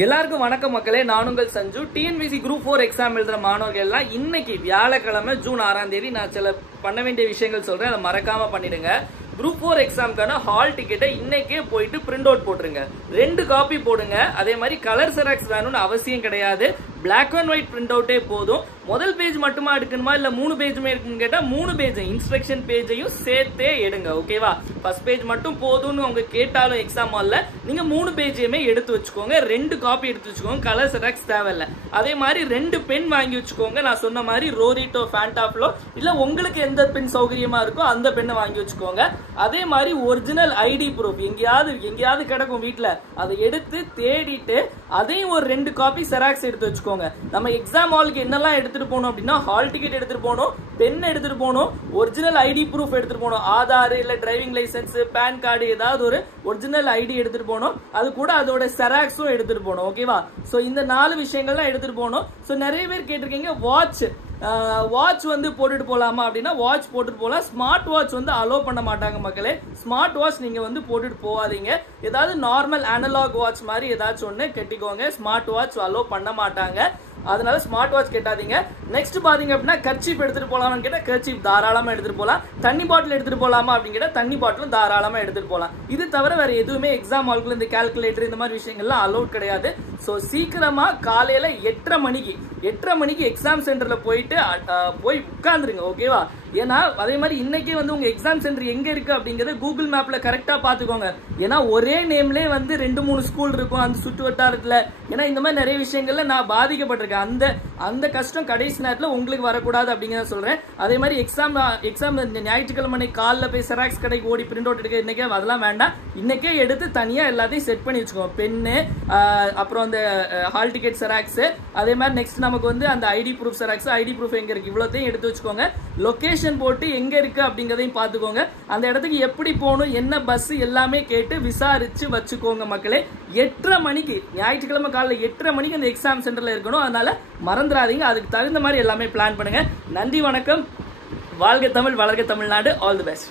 எல்லாருக்கும் வணக்கம் மக்களே, நான் உங்கள் சஞ்சு. டிஎன்பிசி குரூப் 4 எக்ஸாம் எழுதுற மாணவர்கள் எல்லாம் இன்னைக்கு வியாழக்கிழமை ஜூன் 6ஆம் தேதி நான் சில பண்ண வேண்டிய விஷயங்கள் சொல்றேன், அதை மறக்காம பண்ணிடுங்க. குரூப் 4 எக்ஸாம்க்கான ஹால் டிக்கெட்டை இன்னைக்கே போயிட்டு பிரிண்ட் அவுட் போட்டுருங்க. 2 காப்பி போடுங்க. அதே மாதிரி கலர் செராக்ஸ் வேணும்னு அவசியம் கிடையாது, பிளாக் அண்ட் ஒயிட் பிரிண்ட் அவுட்டே போதும். முதல் பேஜ் மட்டுமா எடுக்கணுமா இல்ல 3 பேஜுமே இருக்குன்னு கேட்டா 3 பேஜ் இன்ஸ்ட்ரக்ஷன் பேஜையும் சேர்த்தே எடுங்க. ஓகேவா? ஃபர்ஸ்ட் பேஜ் மட்டும் போதும்னு அவங்க கேட்டாலும் எக்ஸாம் ஹால்ல நீங்க 3 பேஜையுமே எடுத்து வச்சுக்கோங்க. 2 காப்பி எடுத்து வச்சுக்கோங்க. கலர் செராக்ஸ் தேவையில்லை. அதே மாதிரி 2 பென் வாங்கி வச்சுக்கோங்க. நான் சொன்ன மாதிரி ரோரிட்டோ, ஃபேண்டாப்ளோ இல்ல உங்களுக்கு எந்த பென் சௌகரியமா இருக்கோ அந்த பெண்ணை வாங்கி வச்சுக்கோங்க. அதே மாதிரி ஒரிஜினல் ஐடி ப்ரூஃப் எங்கேயாவது கிடக்கும் வீட்டுல, அதை எடுத்து தேடிட்டு அதையும் ஒரு 2 காப்பி செராக்ஸ் எடுத்து வச்சுக்கோங்க. நம்ம எக்ஸாம் ஹாலுக்கு என்னெல்லாம் எடுத்துட்டு போகணும் அப்படின்னா, ஹால் டிக்கெட் எடுத்துட்டு போகணும், பென் எடுத்துட்டு போகணும், ஒரிஜினல் ஐடி ப்ரூஃப் எடுத்துட்டு போகணும். ஆதார் இல்ல டிரைவிங் லைசன்ஸ், பேன் கார்டு, ஏதாவது ஒரு ஒரிஜினல் ஐடி எடுத்துட்டு போகணும். அது கூட அதோட செராக்ஸும் எடுத்துட்டு போகணும். ஓகேவா? சோ இந்த 4 விஷயங்கள்லாம் எடுத்துட்டு போகணும். சோ நிறைய பேர் கேட்டிருக்கீங்க, வாட்ச் வந்து போட்டுட்டு போலாமா அப்படின்னா, வாட்ச் போட்டுட்டு போகலாம். ஸ்மார்ட் வாட்ச் வந்து அலோ பண்ண மாட்டாங்க மக்களே. ஸ்மார்ட் வாட்ச் நீங்க வந்து போட்டுட்டு போகாதீங்க. ஏதாவது நார்மல் அனலாக் வாட்ச் மாதிரி ஏதாச்சும் ஒன்று கட்டிக்கோங்க. ஸ்மார்ட் வாட்ச் அலோ பண்ண மாட்டாங்க, அதனால ஸ்மார்ட் வாட்ச் கேட்டாதீங்க. நெக்ஸ்ட் பாத்தீங்க அப்படின்னா, கர்ச்சீப் எடுத்துட்டு போலாமான்னு கேட்டா கர்ச்சீப் தாராளமா எடுத்துட்டு போலாம். தண்ணி பாட்டில் எடுத்துட்டு போலாமா அப்படின்னு கேட்டா தண்ணி பாட்டிலும் தாராளமா எடுத்துட்டு போலாம். இது தவிர வேற எதுவுமே எக்ஸாம் ஹாலுக்குள்ள இந்த கால்குலேட்டர் இந்த மாதிரி விஷயங்கள்லாம் அலோட் கிடையாது. சோ சீக்கிரமா காலையில 8:30 மணிக்கு எக்ஸாம் சென்டர்ல போய் உட்கார்ந்துருங்க. ஓகேவா? ஏன்னா அதே மாதிரி இன்னைக்கே வந்து உங்க எக்ஸாம் சென்டர் எங்க இருக்கு அப்படிங்கறத கூகுள் மேப்ல கரெக்டா பாத்துக்கோங்க. ஏன்னா ஒரே நேம்லயே வந்து 2-3 ஸ்கூல் இருக்கும் அந்த சுற்று வட்டாரத்துல. ஏன்னா இந்த மாதிரி நிறைய விஷயங்கள்ல நான் பாதிக்கப்பட்டிருக்கேன். அந்த கஷ்டம் கடைசி நேரத்துல உங்களுக்கு வரக்கூடாது அப்படிங்கிறத சொல்றேன். அதே மாதிரி எக்ஸாம் ஞாயிற்றுக்கிழமை காலைல போய் செராக்ஸ் கடைக்கு ஓடி பிரிண்ட் அவுட் எடுக்க இன்னைக்கே அதெல்லாம் வேண்டாம். இன்னைக்கே எடுத்து தனியா எல்லாத்தையும் செட் பண்ணி வச்சுக்கோங்க. பென்னு, அப்புறம் அந்த ஹால் டிக்கெட் செராக்ஸ், அதே மாதிரி நெக்ஸ்ட் நமக்கு வந்து அந்த ID proof xerox, ID proof எங்க இருக்கு இவ்வளோத்தையும் எடுத்து வச்சுக்கோங்க. லொகேஷன் போட்டு எங்க இருக்கு அப்படிங்கறதையும் பாத்துக்கோங்க. அந்த இடத்துக்கு எப்படி போகணும், என்ன பஸ் எல்லாமே கேட்டு விசாரிச்சு வச்சுக்கோங்க மக்களே. 8:30 மணிக்கு ஞாயிற்றுக்கிழமை காலைல 8:30 மணிக்கு அந்த எக்ஸாம் சென்டர்ல இருக்கணும். அதனால மறந்துடாதீங்க. அதுக்கு தகுந்த மாதிரி எல்லாமே பிளான் பண்ணுங்க. நன்றி, வணக்கம். வாழ்க தமிழ், வளர்க தமிழ்நாடு. All the best.